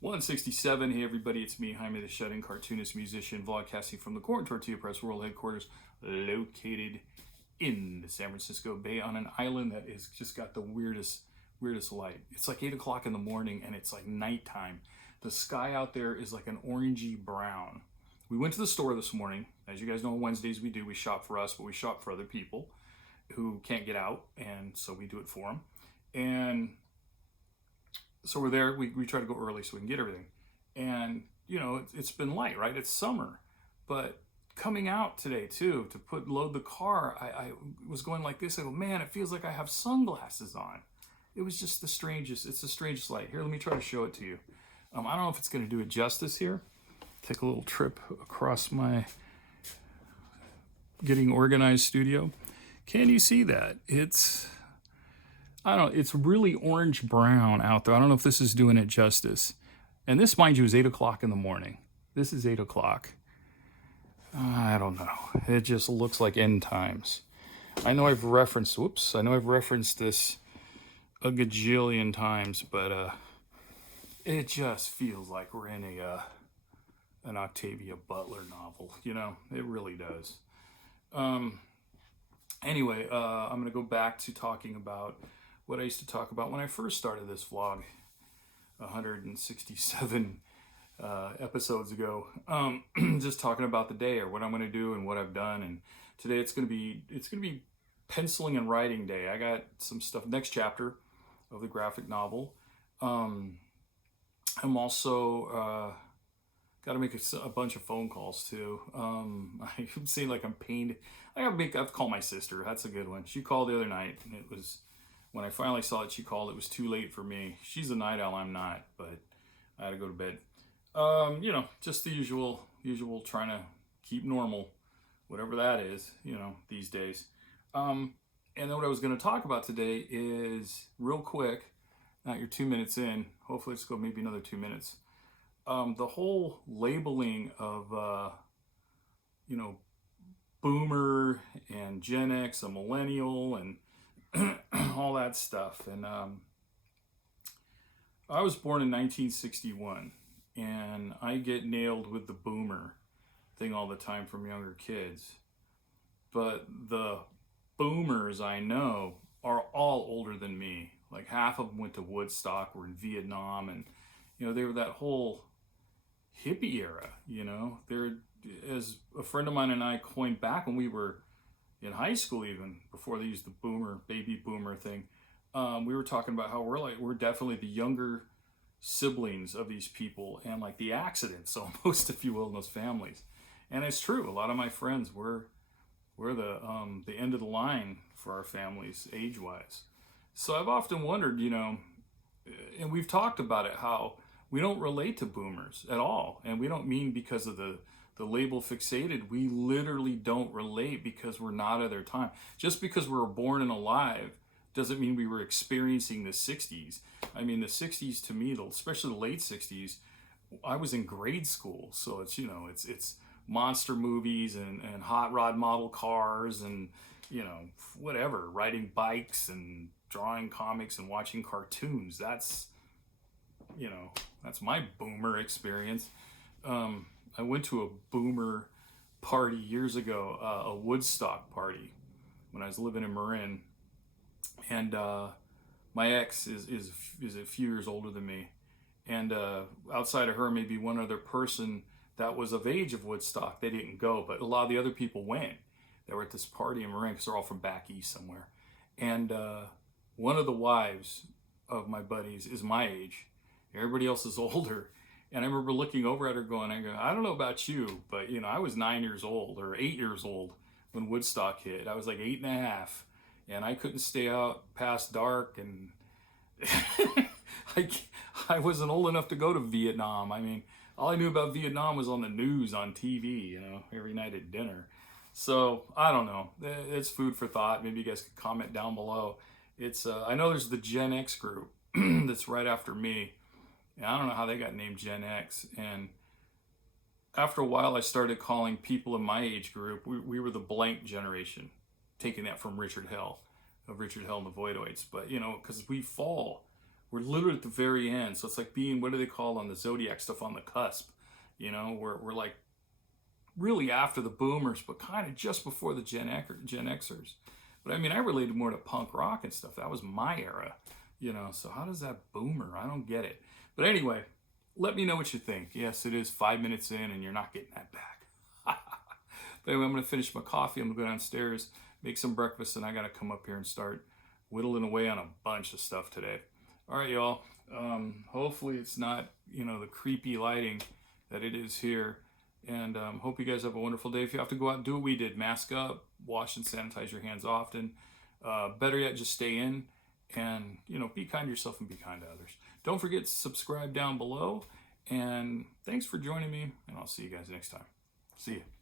167. Hey everybody, it's me, Jaime the Shut-In cartoonist, musician, vlogcasting from the Tortilla Press World Headquarters, located in the San Francisco Bay on an island that is just got the weirdest light. It's like 8 o'clock in the morning and it's like nighttime. The sky out there is like an orangey brown. We went to the store this morning. As you guys know, on Wednesdays we shop for us, but we shop for other people who can't get out, and so we do it for them. And so we're there. We try to go early so we can get everything. And you know, it's been light, right? It's summer, but coming out today too to load the car, I was going like this. I go, man, it feels like I have sunglasses on. It was just the strangest. It's the strangest light. Here, let me try to show it to you. I don't know if it's going to do it justice here. Take a little trip across my getting organized studio. Can you see that? It's really orange brown out there. I don't know if this is doing it justice. And this, mind you, is 8 o'clock in the morning. This is 8 o'clock. I don't know. It just looks like end times. I know I've referenced this a gajillion times, but it just feels like we're in an Octavia Butler novel. You know, it really does. Anyway, I'm going to go back to talking about what I used to talk about when I first started this vlog 167 episodes ago. Just talking about the day or what I'm going to do and what I've done. And today it's going to be penciling and writing day. I got some stuff, next chapter of the graphic novel. I'm also got to make a bunch of phone calls too. I seem like I'm pained. I've called my sister. That's a good one. She called the other night, and it was, when I finally saw it, she called. It was too late for me. She's a night owl. I'm not, but I had to go to bed. You know, just the usual trying to keep normal, whatever that is, you know, these days. And then what I was going to talk about today is, real quick, not you're 2 minutes in, hopefully it's go maybe another 2 minutes. The whole labeling of, you know, boomer and Gen X, a millennial, and all that stuff. And I was born in 1961, and I get nailed with the boomer thing all the time from younger kids. But the boomers I know are all older than me. Like half of them went to Woodstock, were in Vietnam, and you know, they were that whole hippie era. You know, they're, as a friend of mine and I coined back when we were in high school, even before they used the baby boomer thing. We were talking about how we're definitely the younger siblings of these people, and like the accidents almost, if you will, in those families. And it's true. A lot of my friends were the end of the line for our families age-wise. So I've often wondered, you know, and we've talked about it, how we don't relate to boomers at all. And we don't mean because of the label fixated. We literally don't relate because we're not of their time. Just because we were born and alive doesn't mean we were experiencing the 60s. I mean, the 60s to me, especially the late 60s, I was in grade school. So it's, you know, it's monster movies and hot rod model cars and, you know, whatever, riding bikes and drawing comics and watching cartoons. That's, you know, that's my boomer experience. I went to a boomer party years ago, a Woodstock party, when I was living in Marin, and my ex is a few years older than me, and outside of her, maybe one other person that was of age of Woodstock, they didn't go, but a lot of the other people went. They were at this party in Marin because they're all from back east somewhere, and one of the wives of my buddies is my age. Everybody else is older. And I remember looking over at her going, I don't know about you, but you know, I was 9 years old or 8 years old when Woodstock hit. I was like 8.5, and I couldn't stay out past dark, and I wasn't old enough to go to Vietnam. I mean, all I knew about Vietnam was on the news, on TV, you know, every night at dinner. So I don't know. It's food for thought. Maybe you guys could comment down below. It's I know there's the Gen X group that's right after me. And I don't know how they got named Gen X. And after a while, I started calling people in my age group, we were the blank generation, taking that from Richard Hell, of Richard Hell and the Voidoids. But, you know, because we're We're literally at the very end. So it's like being, what do they call on the Zodiac stuff, on the cusp? You know, we're like really after the boomers, but kind of just before the Gen Xers. But I mean, I related more to punk rock and stuff. That was my era, you know. So how does that boomer? I don't get it. But anyway, let me know what you think. Yes, it is 5 minutes in and you're not getting that back. But anyway, I'm going to finish my coffee. I'm going to go downstairs, make some breakfast, and I got to come up here and start whittling away on a bunch of stuff today. All right, y'all. Hopefully it's not, you know, the creepy lighting that it is here. And hope you guys have a wonderful day. If you have to go out and do what we did, mask up, wash and sanitize your hands often. Better yet, just stay in and, you know, be kind to yourself and be kind to others. Don't forget to subscribe down below. And thanks for joining me. And I'll see you guys next time. See you.